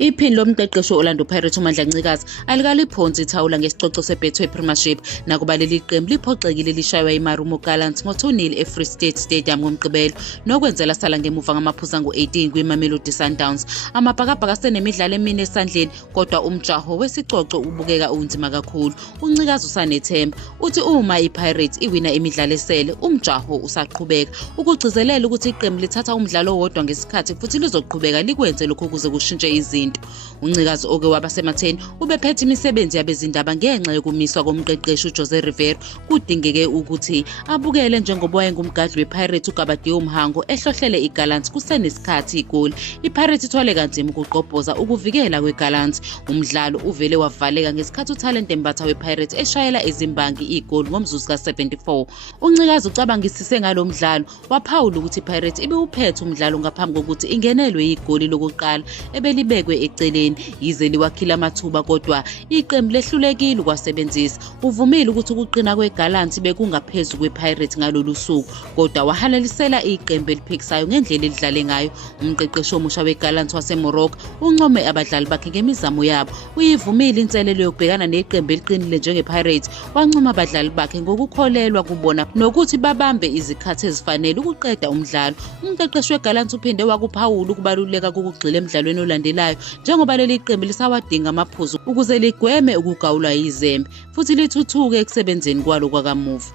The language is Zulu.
Iphini lomqeqeshi Orlando Pirates uMandla Ncikazi alikaliphonsi ithawula ngesicoco seBetway Premiership nakuba leli qembu liphoxekile lishaywa iMarumo Gallants ngo-2-0 eFree State Stadium ngomgqibelo nokwenzela sala ngemuva ngamaphuzu angu-18 kwiMamelodi Sundowns. Amabhakabhaka asenemidlalo emine esandleni kodwa umjaho wesicoco ubukeka unzima kakhulu. uNcikazi usanethemba uthi uma iPirates iwina imidlalo esele umjaho usaqhubeka ukugcizelela ukuthi iqembu lithatha umdlalo owodwa ngesikhathi futhi lizoqhubeka likwenze lokho ukuze kushintshe izinto. uNcikazi oke wabasematheni ubephethe imisebenzi yabezindaba ngenxa yokumiswa komqeqeshi uJose Rivero kudingeke ukuthi abukele njengoba wayengumgadli wePirates uGabadiyo Mhango ehlohlele iGallants kusenesikhathi igoli. iPirates ithwale kanzima ukuqobhoza ukuvikela kweGallants. Umdlalo uvele wavaleka ngesikhathi uTalente Mbatha wePirates eshayela izimbangi igoli ngomzuzu ka-74. uNcikazi ucabangisise ngalo mdlalo waphawula ukuthi iPirates ibiwuphethe umdlalo ngaphambi kokuthi ingenelwe igoli lokuqala ebelibekwe eceleni yize liwakhila amathuba kodwa iqembu lehlulekile ukwasebenzisa. Uvumile ukuthi ukuqina kweGallants bekungaphezu kwePirates ngalolu suku kodwa wahalalisela iqembu eliphikisayo ngendlela elidlale ngayo. Umqeqeshi omusha weGallants waseMorocco uncome abadlali bakhe ngemizamo yabo. Uyivumile inselelo yokubhekana neqembu eliqinile njengePirates wancoma abadlali bakhe ngokukholelwa kubona nokuthi babambe izikhathi ezifanele ukuqeda umdlalo. Umqeqeshi weGallants uphinde wakuphawula ukubaluleka kokugxila emidlalweni olandelayo njengoba leli qembu lisawadinga amaphuzu ukuze ligweme ukugawulwa yizembe futhi lithuthuke ekusebenzeni kwalo kwakamuva.